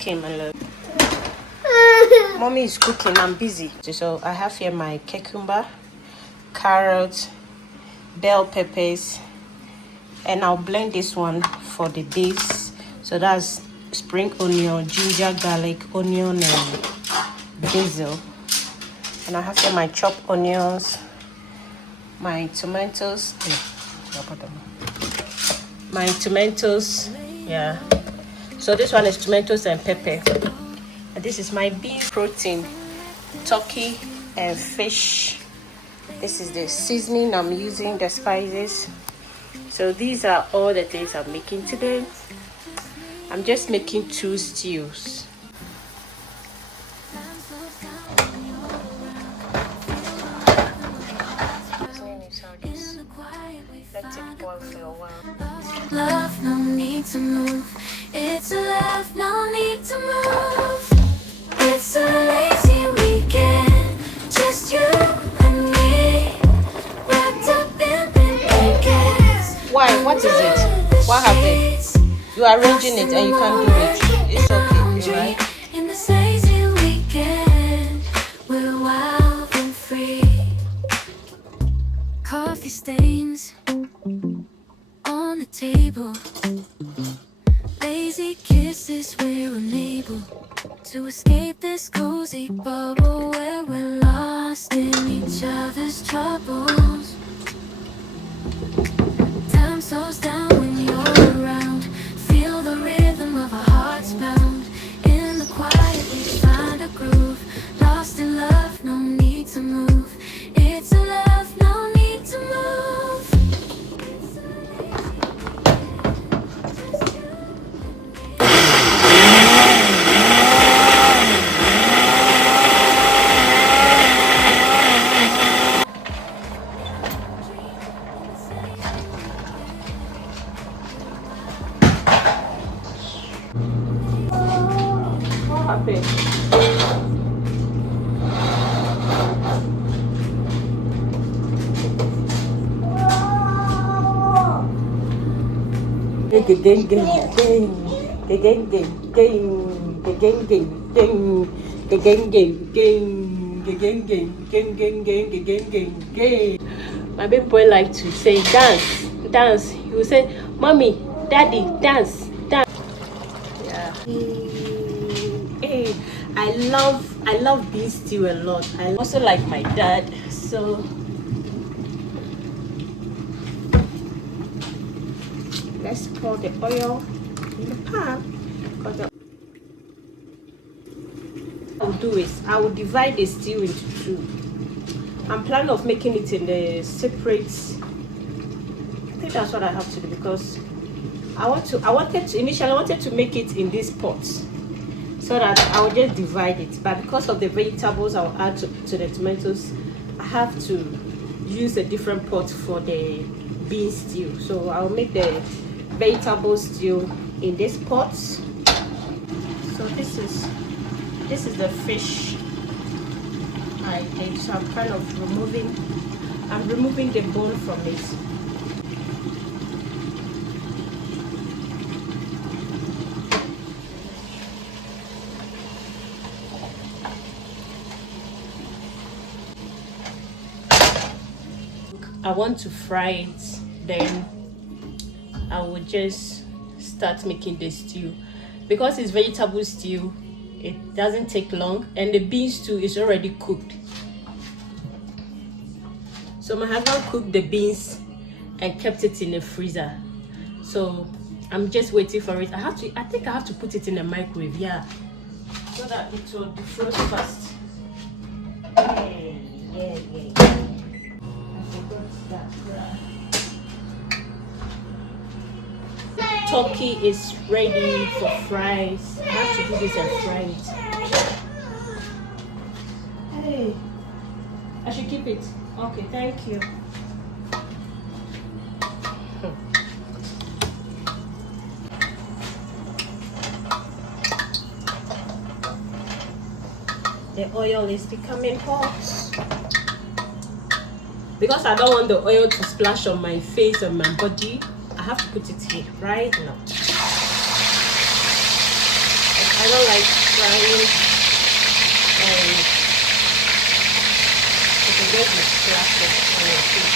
cooking, my love? Mommy is cooking. I'm busy. So I have here my cucumber, carrots, bell peppers, and I'll blend this one for the base. So that's spring onion, ginger, garlic, onion, and basil. And I have here my chopped onions, my tomatoes, yeah. So this one is tomatoes and pepper. And this is my beef protein, turkey and fish. This is the seasoning I'm using, the spices. So these are all the things I'm making today. I'm just making 2 stews. Let it boil for a while. Love, no need to move. It's a love, no need to move. It's a lazy weekend, just you and me, wrapped up in blankets. Why? What is it? What happened? You are arranging it and you can't do it. It's okay, right? In this lazy weekend, we're wild and free. Coffee stains on the table. Lazy kisses, we're unable to escape this cozy bubble where we're lost in each other's troubles. Time slows down when you're around. Feel the rhythm of our hearts pound. In the quiet we find a groove. Lost in love, no need to move. It's a love, no need to move. What happened? My baby boy like to say dance, dance. He will say, "Mommy, Daddy, dance, dance." Yeah. Hey, I love beef stew a lot. I also like my dad, so let's pour the oil in the pan. What I'll do is I will divide the stew into 2. I'm planning of making it in a separate. I think that's what I have to do because initially I wanted to make it in this pot so that I will just divide it, but because of the vegetables I'll add to the tomatoes, I have to use a different pot for the bean stew. So I'll make the vegetable stew in this pot. So this is the fish I did. So I'm kind of removing the bone from it. I want to fry it, then I will just start making the stew. Because it's vegetable stew, it doesn't take long, and the bean stew is already cooked. So my husband cooked the beans and kept it in the freezer. So I'm just waiting for it. I think I have to put it in the microwave, yeah, so that it will defrost fast. Yeah. Turkey is ready for fries. I have to do this and fry it. Hey, I should keep it. Okay, thank you. The oil is becoming hot. Because I don't want the oil to splash on my face and my body, I have to put it here right now. I don't like frying and you can get the splashes on your feet.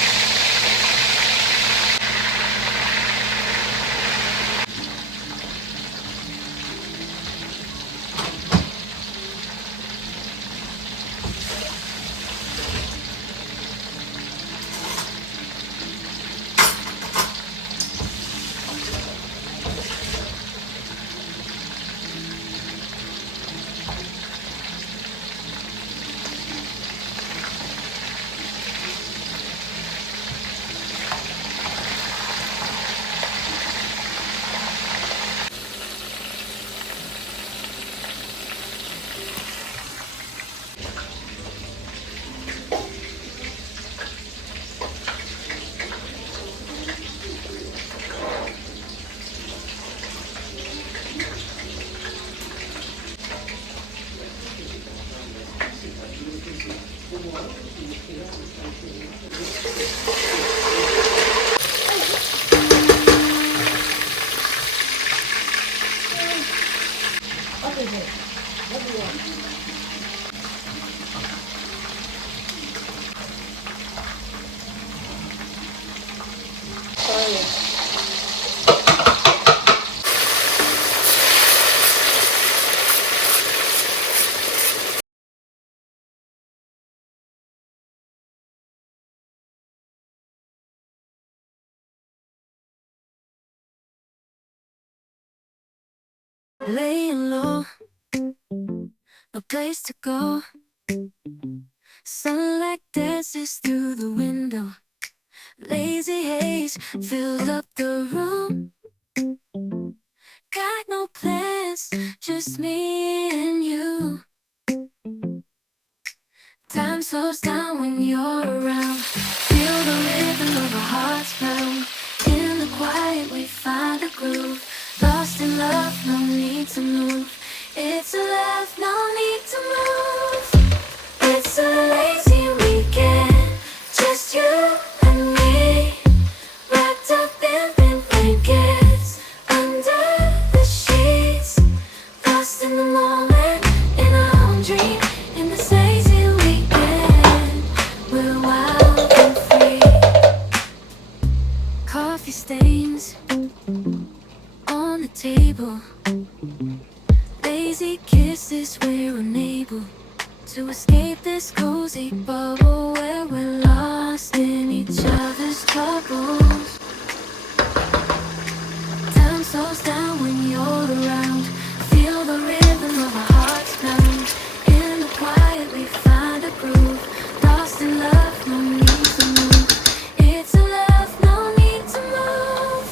Laying low, no place to go. Sunlight dances through the window. Lazy haze filled up the room. Got no plans, just me and you. Time slows down when you're around. Feel the rhythm of our hearts pound. In the quiet we find a groove. Lost in love, no need to move. It's a love, no need to move. It's a lazy weekend, just you and me. Wrapped up in pink blankets, under the sheets. Lost in the moment, in our own dream. In this lazy weekend, we're wild and free. Coffee stains on the table. Lazy kisses, we're unable to escape this cozy bubble where we're lost in each other's troubles. Time slows down when you're around. Feel the rhythm of our hearts pound. In the quiet we find a groove. Lost in love, no need to move. It's a love, no need to move.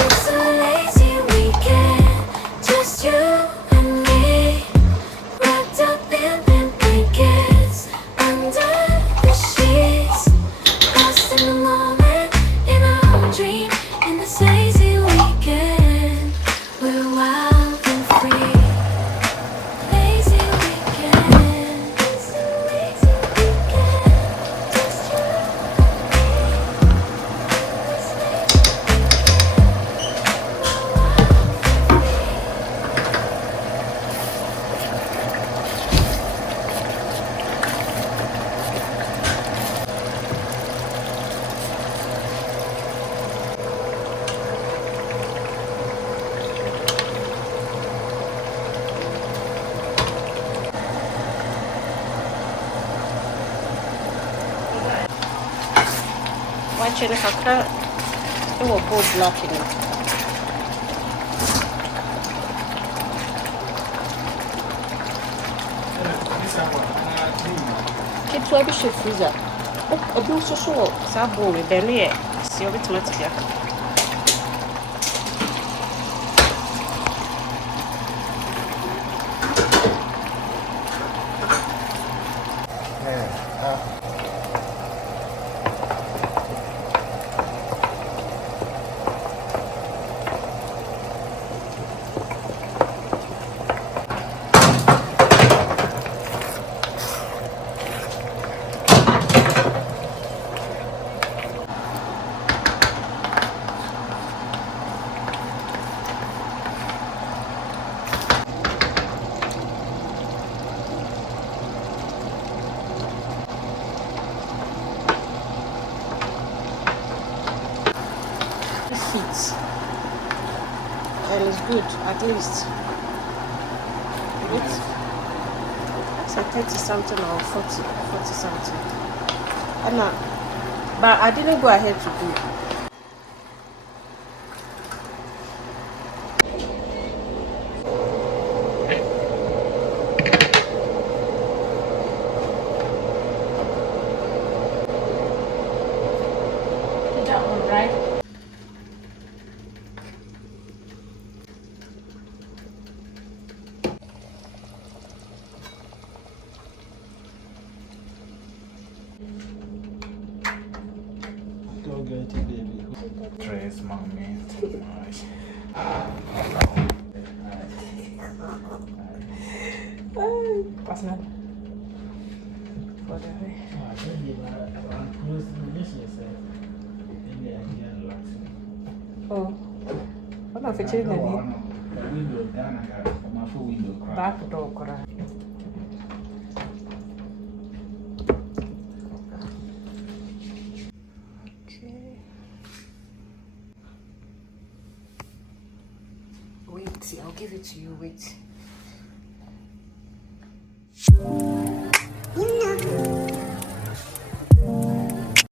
It's a lazy weekend, just you and me. Wrapped up in pink blankets, under the sheets. Lost in the moment, in our own dream. In this lazy weekend, we're wild and free. Lazy weekend, it's a lazy weekend. Just you and me. This lazy Watch it, kakra. It will go black in it. Keep to every shift freezer. Oh, do so. Sabo, we then here. See how it's material. fits. And it's good, at least. It's a 30 something or 40 something. But I didn't go ahead to do it. That one, right? Go get it, baby. Trace, mommy. What's that? For the way. Oh, what am I featuring the back door? Okay. Wait, I'll give it to you. Wait.